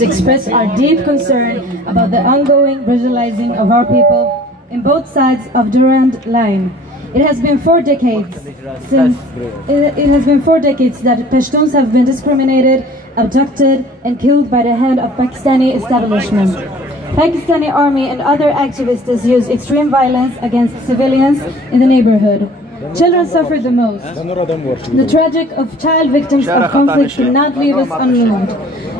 express our deep concern about the ongoing brutalizing of our people in both sides of the Durand Line. It has been 4 decades that Pashtuns have been discriminated, abducted, and killed by the hand of Pakistani establishment. Pakistani army and other activists use extreme violence against civilians in the neighborhood. Children suffer the most. The tragedy of child victims of conflict cannot leave us unmoved.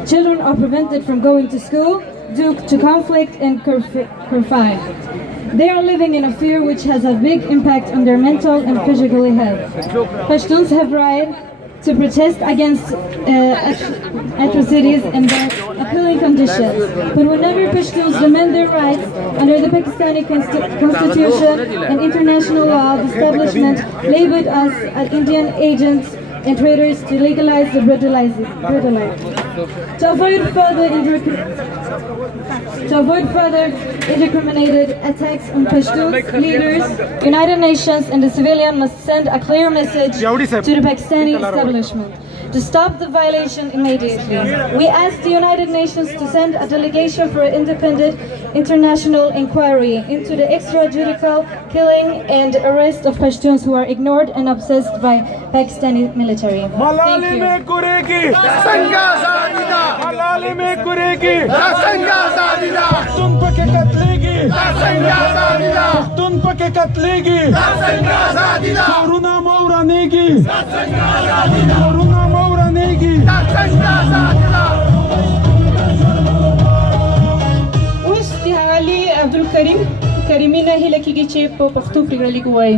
Children are prevented from going to school due to conflict and curfew. They are living in a fear which has a big impact on their mental and physical health. Pashtuns have right to protest against atrocities and their appalling conditions. But whenever Pashtuns demand their rights under the Pakistani constitution and international law, the establishment labeled us as Indian agents and traitors to legalize the brutalizing. To avoid further indiscriminated attacks on Pashtun leaders, United Nations and the civilian must send a clear message to the Pakistani establishment to stop the violation immediately. We ask the United Nations to send a delegation for an independent international inquiry into the extrajudicial killing and arrest of Pashtuns who are ignored and obsessed by Pakistani military. اوس د علي عبدالکریم کریمي نه هیله کېږي چې په پښتو پرېږدي ووایي.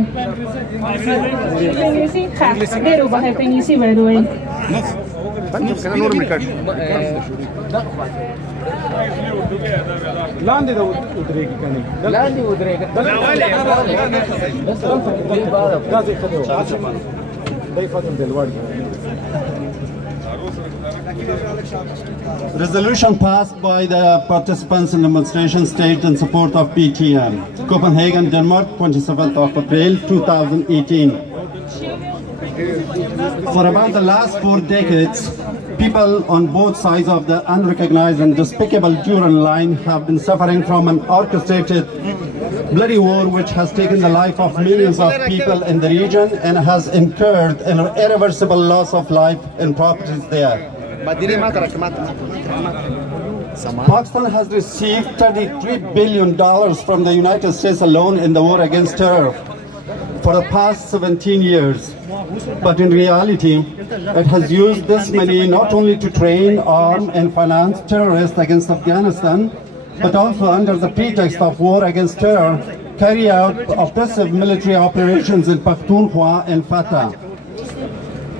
ډېر وبخښئ په انګلیسي باید ووایي. لاندې ودرېږي که نه لاندې ودرېږي Resolution passed by the participants in the demonstration staged in support of PTM, Copenhagan, Denmark, 27th of April 2018. For about the last 4 decades, people on both sides of the unrecognized and despicable Durand Line have been suffering from an orchestrated bloody war which has taken the life of millions of people in the region and has incurred an irreversible loss of life and properties there. Pakistan has received $33 billion from the United States alone in the war against terror for the past 17 years. But in reality, it has used this money not only to train, arm and finance terrorists against Afghanistan, but also under the pretext of war against terror, carry out oppressive military operations in Pakhtunkhwa and Fatah.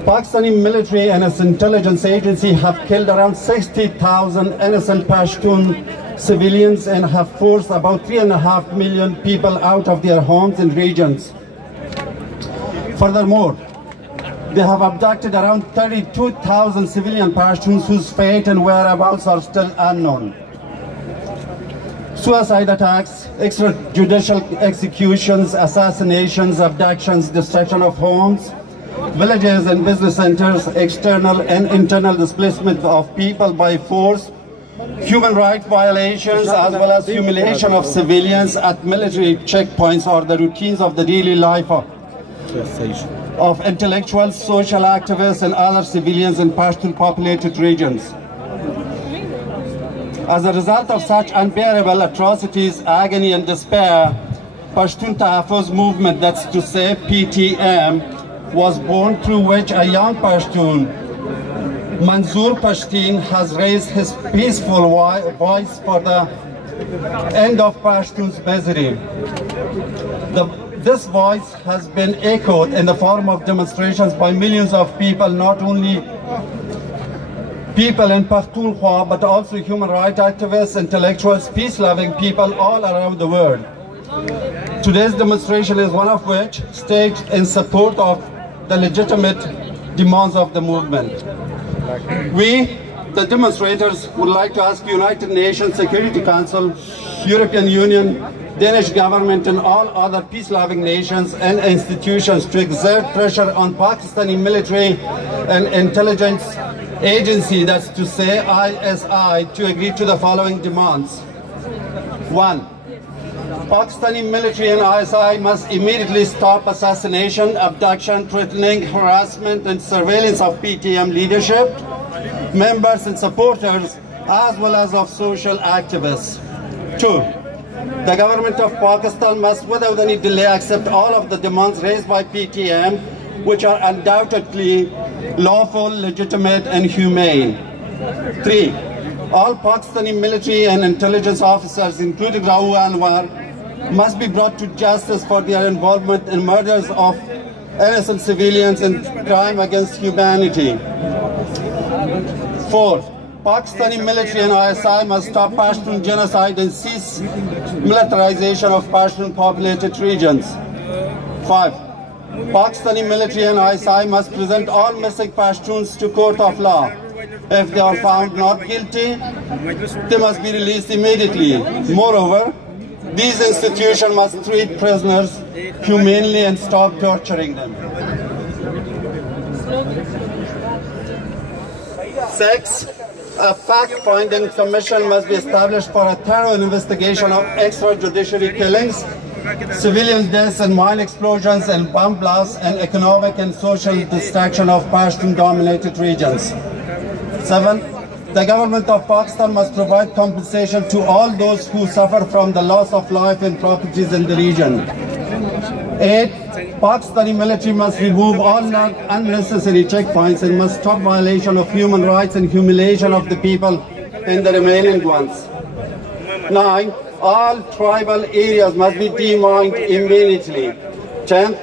Pakistani military and its intelligence agency have killed around 60,000 innocent Pashtun civilians and have forced about 3.5 million people out of their homes and regions. Furthermore, they have abducted around 32,000 civilian Pashtuns whose fate and whereabouts are still unknown. Suicide attacks, extrajudicial executions, assassinations, abductions, destruction of homes, villages and business centers, external and internal displacement of people by force, human rights violations, as well as humiliation of civilians at military checkpoints or the routines of the daily life of intellectuals, social activists, and other civilians in Pashtun populated regions. As a result of such unbearable atrocities, agony, and despair, Pashtun Tahaffuz movement, that's to say PTM, was born, through which a young Pashtun, Manzoor Pashtun, has raised his peaceful voice for the end of Pashtun's misery. This voice has been echoed in the form of demonstrations by millions of people, not only people in Pakhtunkhwa, but also human rights activists, intellectuals, peace-loving people all around the world. Today's demonstration is one of which, staged in support of the legitimate demands of the movement. We, the demonstrators, would like to ask United Nations Security Council, European Union, Danish government and all other peace-loving nations and institutions to exert pressure on Pakistani military and intelligence agency, that's to say ISI, to agree to the following demands. 1. Pakistani military and ISI must immediately stop assassination, abduction, threatening, harassment, and surveillance of PTM leadership, members and supporters, as well as of social activists. 2. The government of Pakistan must, without any delay, accept all of the demands raised by PTM, which are undoubtedly lawful, legitimate, and humane. 3. All Pakistani military and intelligence officers, including Rauf Anwar, must be brought to justice for their involvement in murders of innocent civilians and crime against humanity. 4. Pakistani military and ISI must stop Pashtun genocide and cease militarization of Pashtun populated regions. 5. Pakistani military and ISI must present all missing Pashtuns to court of law. If they are found not guilty, they must be released immediately. Moreover, these institutions must treat prisoners humanely and stop torturing them. 6. A fact-finding commission must be established for a thorough investigation of extrajudicial killings, civilian deaths and mine explosions and bomb blasts, and economic and social destruction of Pashtun-dominated regions. 7. The government of Pakistan must provide compensation to all those who suffer from the loss of life and properties in the region. 8. Pakistani military must remove all unnecessary checkpoints and must stop violation of human rights and humiliation of the people in the remaining ones. 9. All tribal areas must be demined immediately. 10.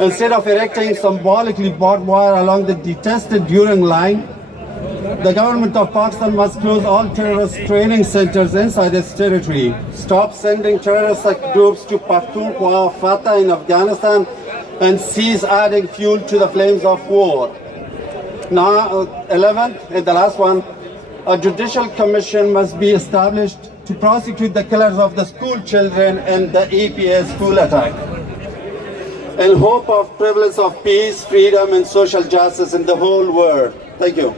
Instead of erecting symbolically barbed wire along the detested Durand line, the government of Pakistan must close all terrorist training centers inside its territory, stop sending terrorist groups to Pakhtunkhwa, Fatah in Afghanistan, and cease adding fuel to the flames of war. Now, 11th, and the last one, a judicial commission must be established to prosecute the killers of the school children in the EPA school attack, in hope of prevalence of peace, freedom, and social justice in the whole world. Thank you.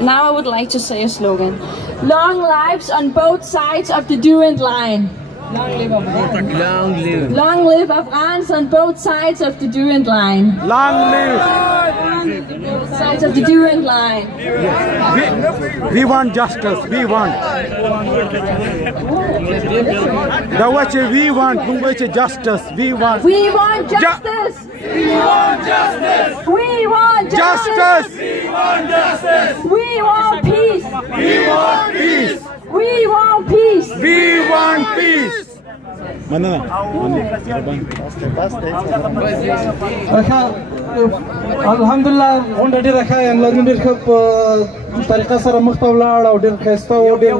Now I would like to say a slogan. Long lives on both sides of the Durand line. Long live Afghans. Long live Afghans on both sides of the Durand line. Long live. Both sides of the Durand line. We want justice. We want. We want justice. We want. We want justice. We want justice. We want justice. We want justice. We want peace. We want peace. We want peace. We want peace. Alhamdulillah, غونډه ډیره ښه ان لګون ډیر ښه په طریقه سره مخ ته ولاړ او ډیر ښایسته او ډیر